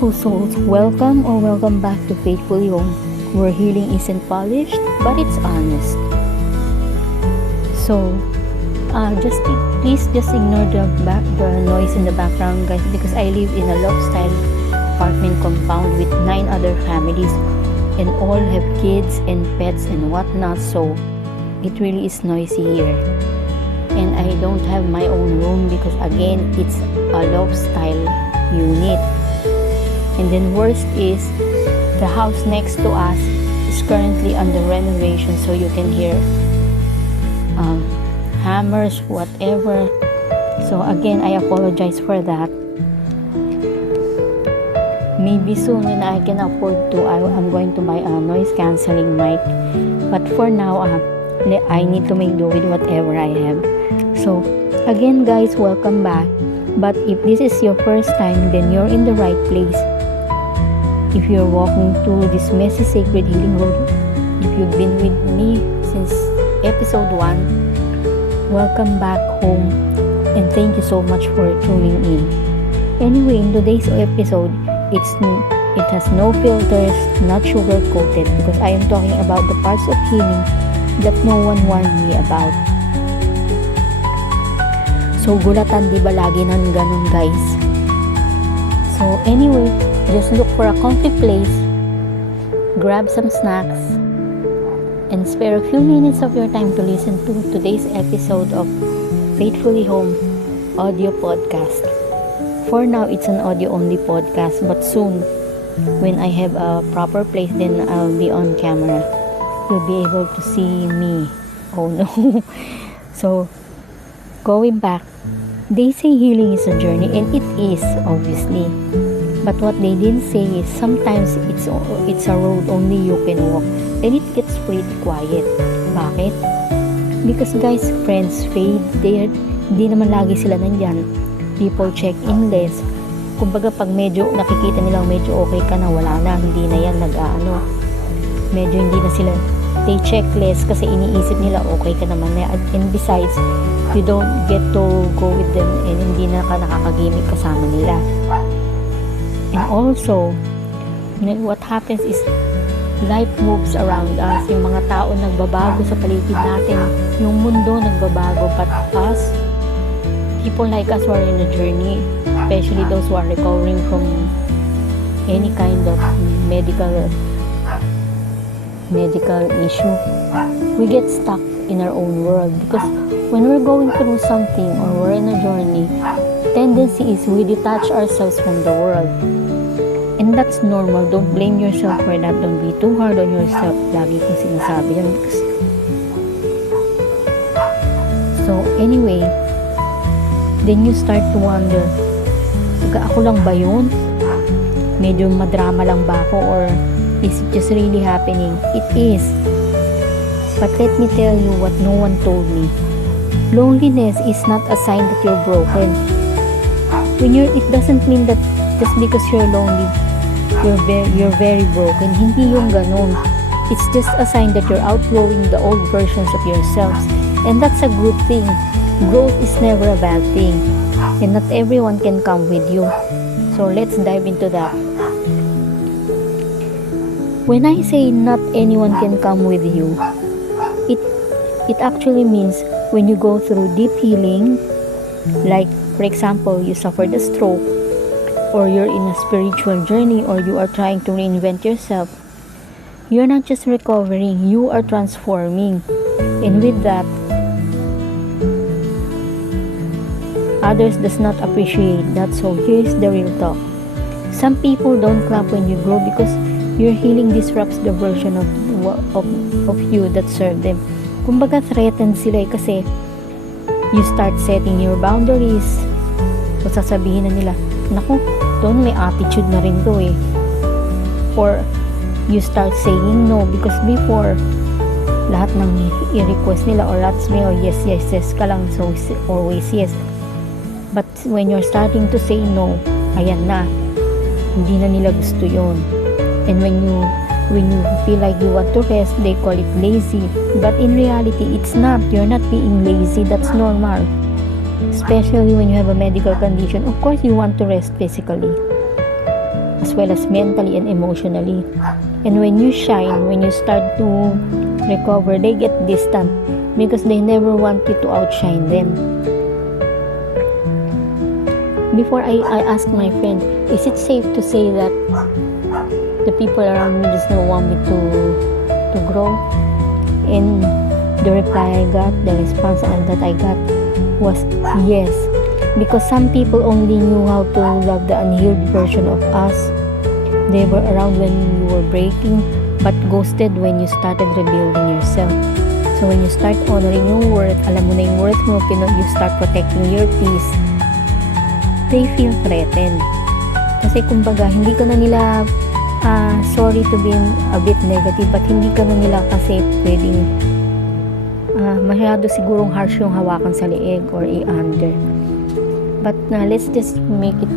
beautiful souls, welcome back to Faithfully Home, where healing isn't polished, but it's honest. So, please just ignore the noise in the background, guys, because I live in a loft-style apartment compound with 9 other families, and all have kids and pets and whatnot. So, it really is noisy here. And I don't have my own room because again, it's a loft-style unit. And then worst is the house next to us is currently under renovation, so you can hear hammers, whatever. So again, I apologize for that. Maybe soon when I can afford to, I'm going to buy a noise cancelling mic. But for now, I need to make do with whatever I have. So again, guys, welcome back. But if this is your first time, then you're in the right place. If you're walking through this messy sacred healing road, if you've been with me since episode 1, welcome back home, and thank you so much for tuning in. Anyway, in today's episode, it has no filters, not sugar coated, because I am talking about the parts of healing that no one warned me about. So gulatan, di ba lagi nang ganun, guys? So anyway, just look for a comfy place, grab some snacks, and spare a few minutes of your time to listen to today's episode of Faithfully Home audio podcast. For now, it's an audio-only podcast, but soon, when I have a proper place, then I'll be on camera. You'll be able to see me. Oh no. So, going back, they say healing is a journey, and it is, obviously. But what they didn't say is sometimes it's a road only you can walk, and it gets pretty quiet. Bakit? Because guys, friends fade. Di naman lagi sila nandyan. People check in less. Kumbaga pag medyo nakikita nilang medyo okay ka na, wala na, hindi na yan medyo hindi na sila, they check less kasi iniisip nila okay ka naman na. And besides, you don't get to go with them, and hindi na ka nakakagimik kasama nila. And also, what happens is life moves around us. Yung mga tao nagbabago sa paligid natin, yung mundo nagbabago, but us, people like us who are in a journey, especially those who are recovering from any kind of medical issue, we get stuck in our own world. Because when we're going through something or we're in a journey, tendency is we detach ourselves from the world. And that's normal. Don't blame yourself for that. Don't be too hard on yourself. Lagi kong sinasabi yan. So anyway, then you start to wonder, ako lang ba yun? Medyo madrama lang ba ako, or is it just really happening? It is. But let me tell you what no one told me. Loneliness is not a sign that you're broken. It doesn't mean that just because you're lonely, you're very broken. Hindi yung ganun. It's just a sign that you're outgrowing the old versions of yourselves, and that's a good thing. Growth is never a bad thing, and not everyone can come with you. So let's dive into that. When I say not anyone can come with you, it actually means when you go through deep healing, like for example, you suffered a stroke, or you're in a spiritual journey, or you are trying to reinvent yourself, you're not just recovering, you are transforming. And with that, others does not appreciate that. So here's the real talk. Some people don't clap when you grow because your healing disrupts the version of you that served them. Kumbaga threatened sila kasi you start setting your boundaries. So sasabihin na nila, naku, doon may attitude na rin to eh. Or you start saying no, because before lahat ng i-request nila or lahat sabihin, oh yes ka lang, so always yes. But when you're starting to say no, ayan na, hindi na nila gusto yon. And when you feel like you want to rest, they call it lazy. But in reality, it's not. You're not being lazy. That's normal. Especially when you have a medical condition. Of course, you want to rest physically. as well as mentally and emotionally. And when you shine, when you start to recover, they get distant because they never want you to outshine them. Before I asked my friend, is it safe to say that the people around me just don't want me to grow? And the reply I got, the response that I got was yes. Because some people only knew how to love the unhealed version of us. They were around when you were breaking, but ghosted when you started rebuilding yourself. So when you start honoring your worth, alam mo na yung worth mo, you start protecting your peace, they feel threatened. Kasi kumbaga, hindi ka na nila, sorry to be a bit negative, but hindi ka na nila kasi pwedeng masyado sigurong harsh yung hawakan sa leeg or i-under. But let's just make it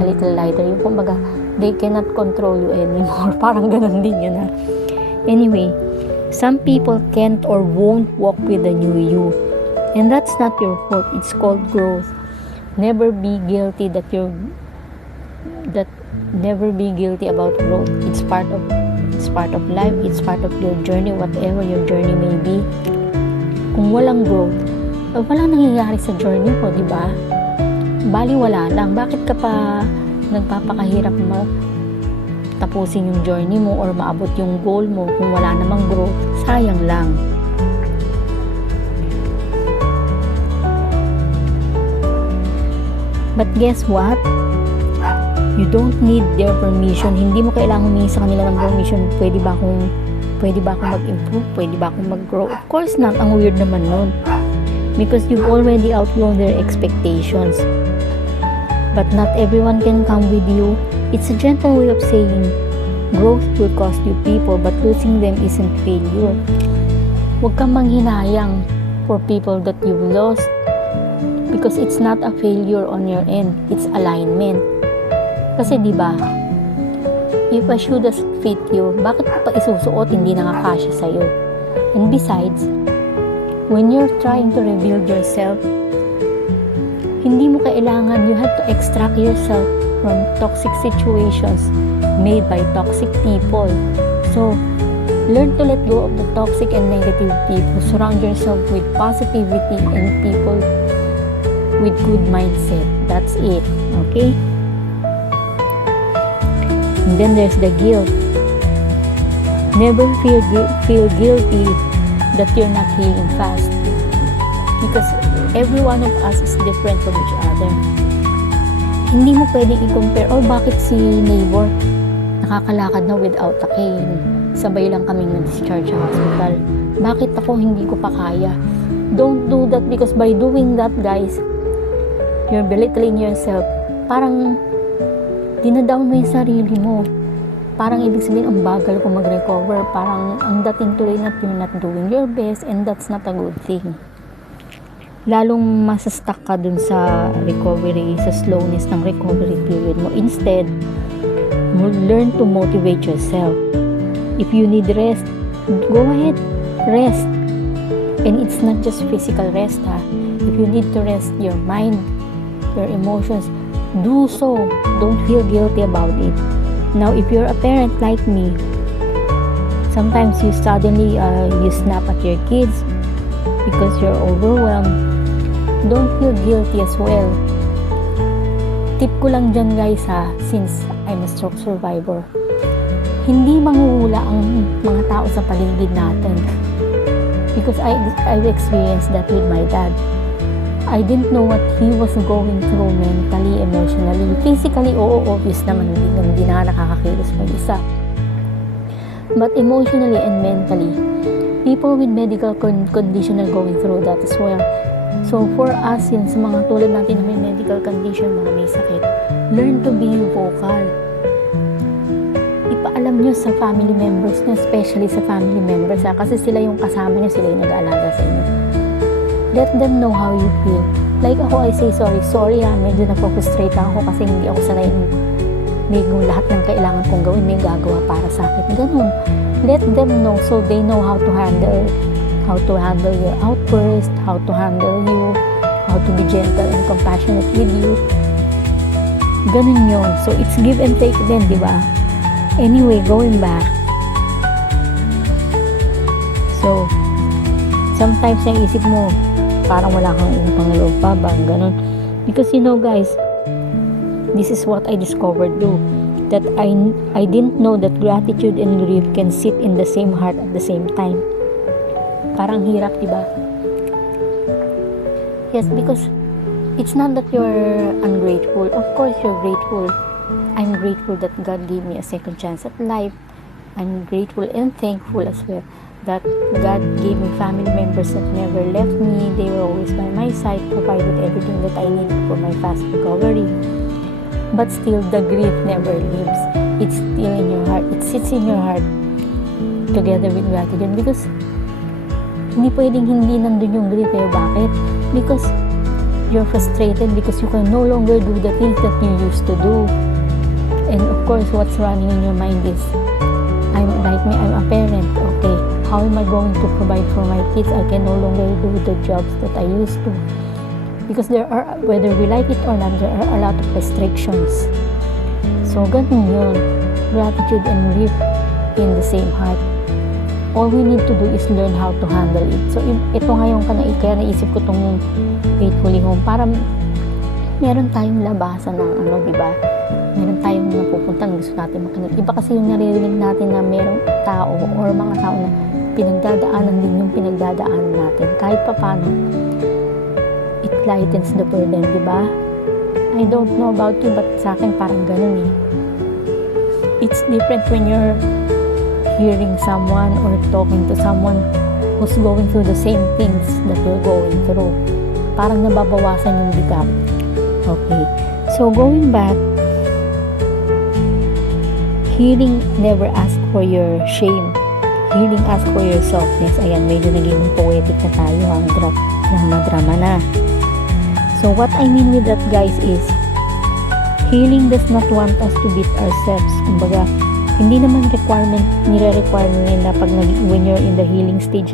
a little lighter. Yung kumbaga, they cannot control you anymore. Parang ganun din yun ha. Anyway, some people can't or won't walk with the new you. And that's not your fault. It's called growth. Never be guilty never be guilty about growth. It's part of life. It's part of your journey, whatever your journey may be. Kung walang growth, walang nangyayari sa journey mo, di ba? Bali wala lang. Bakit ka pa nagpapakahirap tapusin yung journey mo or maabot yung goal mo kung wala namang growth? Sayang lang. But guess what? You don't need their permission. Hindi mo kailangan humingi sa kanila ng permission. Pwede ba akong mag-improve? Pwede ba akong mag-grow? Of course not. Ang weird naman nun. Because you've already outgrown their expectations. But not everyone can come with you. It's a gentle way of saying growth will cost you people, but losing them isn't failure. Huwag kang manghinayang for people that you've lost, because it's not a failure on your end. It's alignment. Kasi diba, if a shoe doesn't fit you, bakit mo pa isusuot, hindi nakakasya sa'yo? And besides, when you're trying to rebuild yourself, hindi mo kailangan, you have to extract yourself from toxic situations made by toxic people. So, learn to let go of the toxic and negative people. Surround yourself with positivity and people with good mindset. That's it. Okay? And then there's the guilt. Never feel guilty that you're not healing fast. Because every one of us is different from each other. Hindi mo pwedeng i-compare, bakit si neighbor nakakalakad na without a cane? Sabay lang kaming na-discharge sa hospital. Bakit ako hindi ko pa kaya? Don't do that, because by doing that, guys, you're belittling yourself. Parang dinadown mo yung sarili mo. Parang ibig sabihin, ang bagal ko mag-recover. Parang ang dating tuloy na you're not doing your best, and that's not a good thing. Lalong masastuck ka dun sa recovery, sa slowness ng recovery period mo. Instead, learn to motivate yourself. If you need rest, go ahead, rest. And it's not just physical rest, ha. If you need to rest your mind, your emotions, do so. Don't feel guilty about it. Now, if you're a parent like me, sometimes you suddenly you snap at your kids because you're overwhelmed. Don't feel guilty as well. Tip ko lang dyan, guys, ha, since I'm a stroke survivor. Hindi manghuhula ang mga tao sa paligid natin. Because I've experienced that with my dad. I didn't know what he was going through mentally, emotionally. Physically, obvious naman, hindi na nakakakilos mag-isa. But emotionally and mentally, people with medical condition are going through that as well. So for us, yun, sa mga tulad natin na may medical condition, mga may sakit, learn to be vocal. Ipaalam nyo sa family members nyo, especially sa family members, kasi sila yung kasama nyo, sila yung nag-aalaga sa inyo. Let them know how you feel. Like ako, I say sorry medyo napofrustrate ako kasi hindi ako sanay may lahat ng kailangan kong gawin, may gagawa para sa akin. Ganun. Let them know so they know how to handle your outburst, how to handle you, how to be gentle and compassionate with you. Ganun yun. So, it's give and take din, di ba? Anyway, going back. So, sometimes naisip mo, parang wala kang utang loob pa ba? Ganun. Because guys, this is what I discovered too. That I didn't know that gratitude and grief can sit in the same heart at the same time. Parang hirap, di ba? Yes, because it's not that you're ungrateful. Of course, you're grateful. I'm grateful that God gave me a second chance at life. I'm grateful and thankful as well that God gave me family members that never left me. They were always by my side, provided everything that I needed for my fast recovery. But still, the grief never leaves. It's still in your heart. It sits in your heart together with gratitude. Because hindi pwedeng hindi nandun yung grief. Bakit? Because you're frustrated because you can no longer do the things that you used to do. And of course, what's running in your mind is, I'm a parent. Okay, how am I going to provide for my kids? I can no longer do the jobs that I used to. Because there are, whether we like it or not, there are a lot of restrictions. So, ganun yun. Gratitude and grief in the same heart. All we need to do is learn how to handle it. So, ito nga yung kaya naisip ko tong Faithfully Home. Para meron tayong labasan ng di ba? Meron tayong napupuntan, gusto natin makinig. Iba kasi yung naririnig natin na merong tao or mga tao na pinagdadaanan din yung pinagdadaanan natin. Kahit pa paano, it lightens the burden, di ba? I don't know about you, but sa akin parang ganun eh. It's different when you're hearing someone or talking to someone who's going through the same things that you're going through. Parang nababawasan yung bigat. Okay. So, going back, healing never ask for your shame. Healing ask for your softness. Ayan, medyo naging poetic na tayo. Drama na. So, what I mean with that, guys, is healing does not want us to beat ourselves. Kumbaga, hindi naman nire-require nila when you're in the healing stage,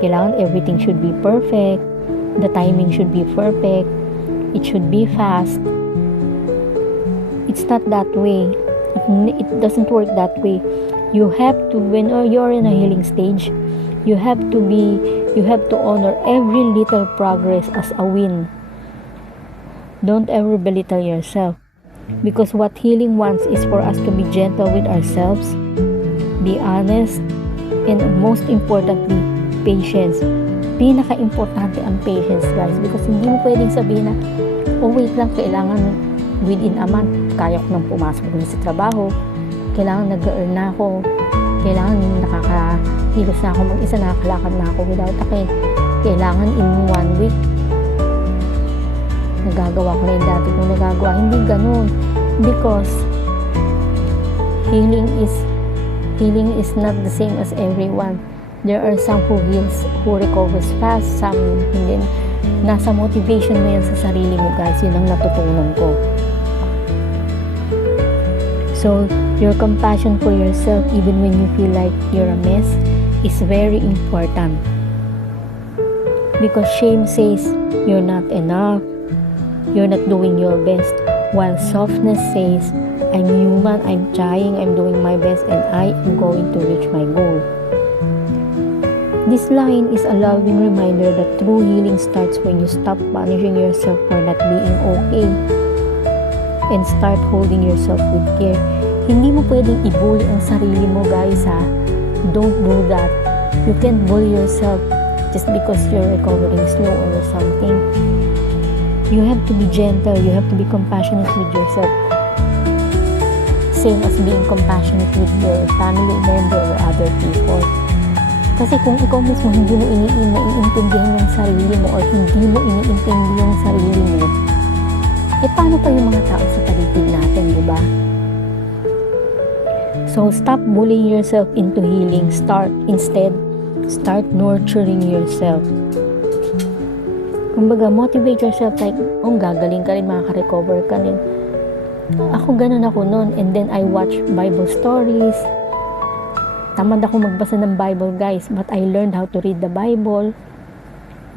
kailangan everything should be perfect. The timing should be perfect. It should be fast. It's not that way. It doesn't work that way. You have to, when you're in a healing stage, you have to honor every little progress as a win. Don't ever belittle yourself. Because what healing wants is for us to be gentle with ourselves, be honest, and most importantly, patience. Pinaka-importante ang patience, guys. Because hindi mo pwedeng sabihin na, wait lang, kailangan within a month, kaya ko nang pumasok din sa trabaho, kailangan nag-earn na ako, kailangan nakakahilos na ako mag-isa, nakakalakad na ako without a cane, kailangan in 1 week, nagagawa ko na yung dati kong nagagawa. Hindi ganun. Because healing is not the same as everyone. There are some who heals, who recovers fast, some hindi. Nasa motivation mo yan sa sarili mo, guys. Yun ang natutunan ko. So, your compassion for yourself, even when you feel like you're a mess, is very important. Because shame says, you're not enough. You're not doing your best, while softness says, I'm human, I'm trying, I'm doing my best, and I am going to reach my goal. This line is a loving reminder that true healing starts when you stop punishing yourself for not being okay and start holding yourself with care. Hindi mo pwedeng i-bully ang sarili mo, guys, ha? Don't do that. You can't bully yourself just because you're recovering slow or something. You have to be gentle. You have to be compassionate with yourself. Same as being compassionate with your family member or other people. Kasi kung ikaw mismo hindi mo iniintindihan yung sarili mo or hindi mo iniintindi yung sarili mo, paano pa yung mga tao sa paligid natin, di ba? So, stop bullying yourself into healing. Start nurturing yourself. Kumbaga, motivate yourself like, gagaling ka rin, makaka-recover ka rin. Ako ganun ako noon. And then, I watch Bible stories. Tamad ako magbasa ng Bible, guys. But I learned how to read the Bible.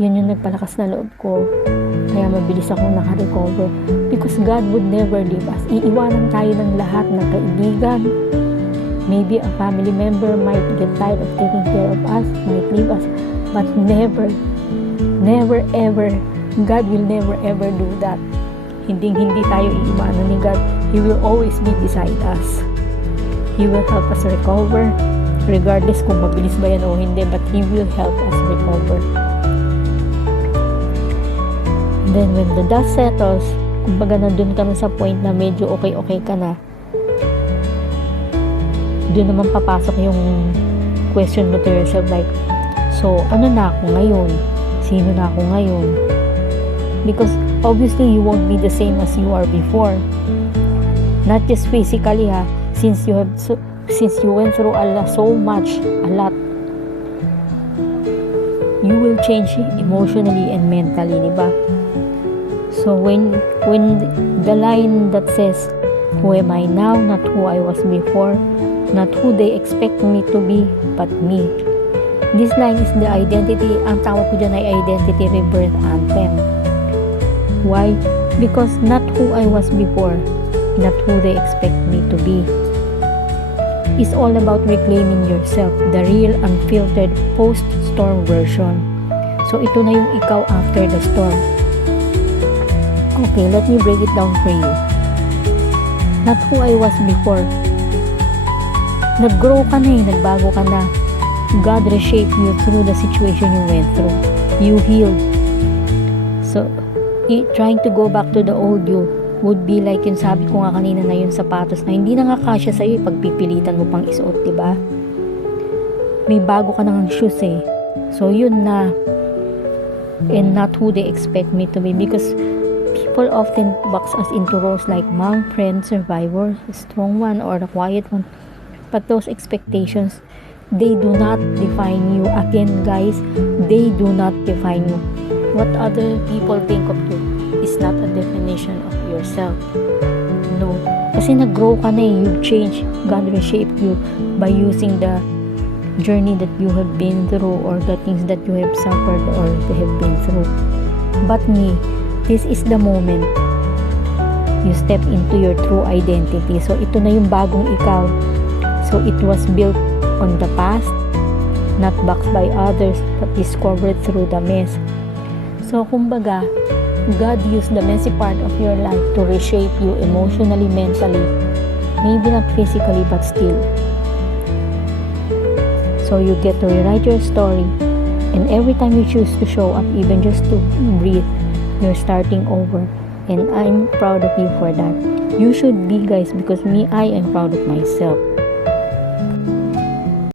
Yun yung nagpalakas na loob ko. Kaya mabilis akong naka-recover. Because God would never leave us. Iiwanan tayo ng lahat ng kaibigan. Maybe a family member might get tired of taking care of us, might leave us. But never ever, God will never ever do that. Hindi tayo iiwanan ni God. He will always be beside us. He will help us recover, regardless kung mabilis ba yan o hindi, but He will help us recover. And then when the dust settles, kumbaga nandun ka na sa point na medyo okay ka na, doon naman papasok yung question mo to yourself like, so ano na ako ngayon? Sino na ako ngayon? Because obviously you won't be the same as you are before. Not just physically since you went through so much, a lot. You will change emotionally and mentally, di ba? So when the line that says, who am I now, not who I was before, not who they expect me to be, but me. This line is the identity, ang tawag ko dyan ay identity rebirth anthem. Why? Because not who I was before, not who they expect me to be. It's all about reclaiming yourself, the real unfiltered post-storm version. So ito na yung ikaw after the storm. Okay, let me break it down for you. Not who I was before. Nag-grow ka na nagbago ka na. God reshaped you through the situation you went through. You healed. So, trying to go back to the old you would be like yung sabi ko nga kanina na yung sapatos na hindi na nga kasya sa'yo pagpipilitan mo pang isuot, diba? May bago ka nang shoes So, yun na. And not who they expect me to be, because people often box us into roles like mom, friend, survivor, strong one, or the quiet one. But those expectations, they do not define you. Again, guys, they do not define you. What other people think of you is not a definition of yourself. No. Kasi nag-grow ka na you've changed. God reshaped you by using the journey that you have been through or the things that you have suffered or you have been through. But me, this is the moment you step into your true identity. So, ito na yung bagong ikaw. So, it was built on the past, not boxed by others, but discovered through the mess. So, kumbaga, God used the messy part of your life to reshape you emotionally, mentally, maybe not physically, but still. So, you get to rewrite your story, and every time you choose to show up, even just to breathe, you're starting over. And I'm proud of you for that. You should be, guys, because me, I am proud of myself.